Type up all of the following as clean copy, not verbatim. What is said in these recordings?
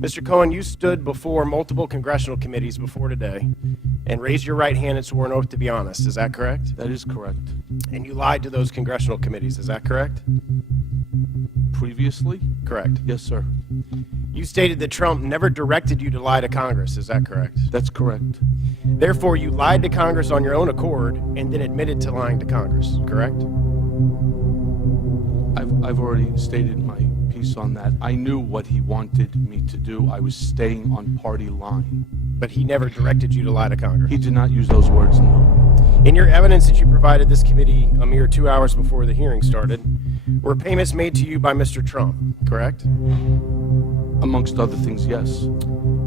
Mr. Cohen, you stood before multiple congressional committees before today and raised your right hand and swore an oath to be honest. Is that correct? That is correct. And you lied to those congressional committees. Is that correct? Previously? Correct. Yes, sir. You stated that Trump never directed you to lie to Congress. Is that correct? That's correct. Therefore, you lied to Congress on your own accord and then admitted to lying to Congress. Correct? I've already stated my piece on that. I knew what he wanted me to do. I was staying on party line. But he never directed you to lie to Congress. He did not use those words, no. In your evidence that you provided this committee a mere 2 hours before the hearing started, were payments made to you by Mr. Trump, correct? Amongst other things, yes.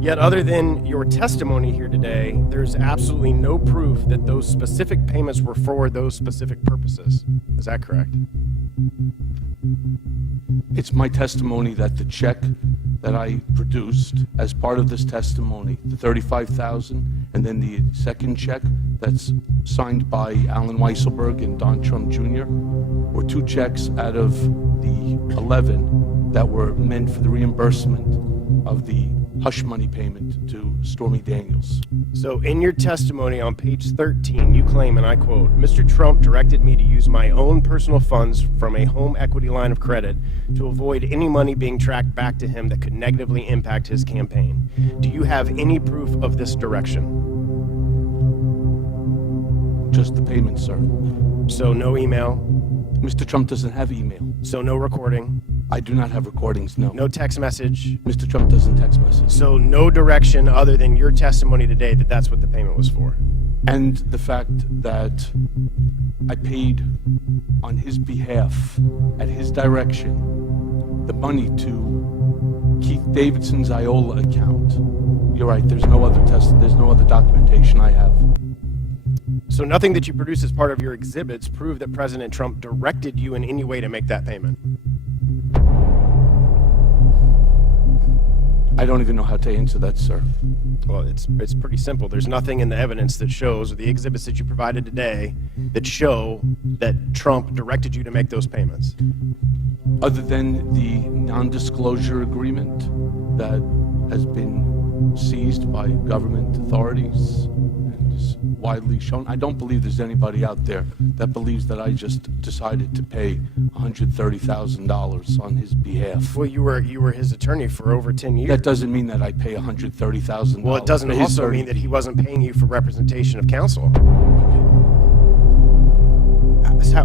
Yet other than your testimony here today, there's absolutely no proof that those specific payments were for those specific purposes. Is that correct? It's my testimony that the check that I produced as part of this testimony, the $35,000, and then the second check that's signed by Alan Weisselberg and Don Trump Jr., were two checks out of the 11 that were meant for the reimbursement of the hush money payment to Stormy Daniels. So in your testimony on page 13, you claim, and I quote, Mr. Trump directed me to use my own personal funds from a home equity line of credit to avoid any money being tracked back to him that could negatively impact his campaign. Do you have any proof of this direction? Just the payment, sir. So no email? Mr. Trump doesn't have email. So no recording? I do not have recordings, no. No text message? Mr. Trump doesn't text message. So no direction other than your testimony today that that's what the payment was for? And the fact that I paid on his behalf, at his direction, the money to Keith Davidson's IOLA account. You're right, there's no other documentation I have. So nothing that you produce as part of your exhibits prove that President Trump directed you in any way to make that payment? I don't even know how to answer that, sir. Well, it's pretty simple. There's nothing in the evidence that shows, or the exhibits that you provided today, that show that Trump directed you to make those payments. Other than the non-disclosure agreement that has been seized by government authorities and is widely shown, I don't believe there's anybody out there that believes that I just decided to pay $130,000 on his behalf. Well, you were his attorney for over 10 years. That doesn't mean that I pay $130,000. Well, it doesn't also mean that he wasn't paying you for representation of counsel.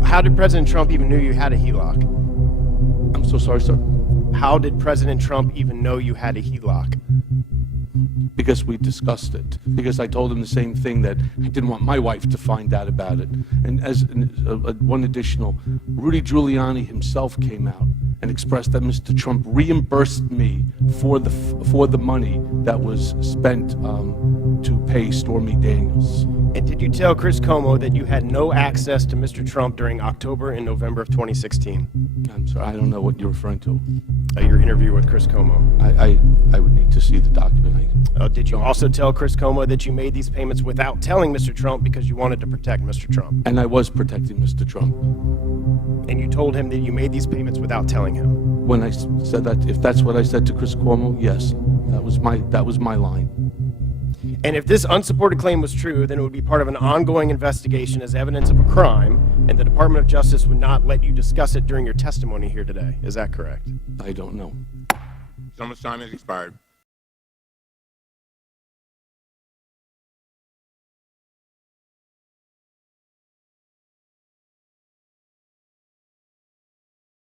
How did President Trump even know you had a HELOC? I'm so sorry, sir. How did President Trump even know you had a HELOC? Because we discussed it. Because I told him the same thing, that I didn't want my wife to find out about it. And as one additional, Rudy Giuliani himself came out and expressed that Mr. Trump reimbursed me for the money that was spent to pay Stormy Daniels. And did you tell Chris Cuomo that you had no access to Mr. Trump during October and November of 2016? I'm sorry, I don't know what you're referring to. Your interview with Chris Cuomo. I would need to see the document. Did you also tell Chris Cuomo that you made these payments without telling Mr. Trump because you wanted to protect Mr. Trump? And I was protecting Mr. Trump. And you told him that you made these payments without telling him? When I said that, if that's what I said to Chris Cuomo, yes, that was my line. And if this unsupported claim was true, then it would be part of an ongoing investigation as evidence of a crime, and the Department of Justice would not let you discuss it during your testimony here today. Is that correct? I don't know. Gentleman's time has expired.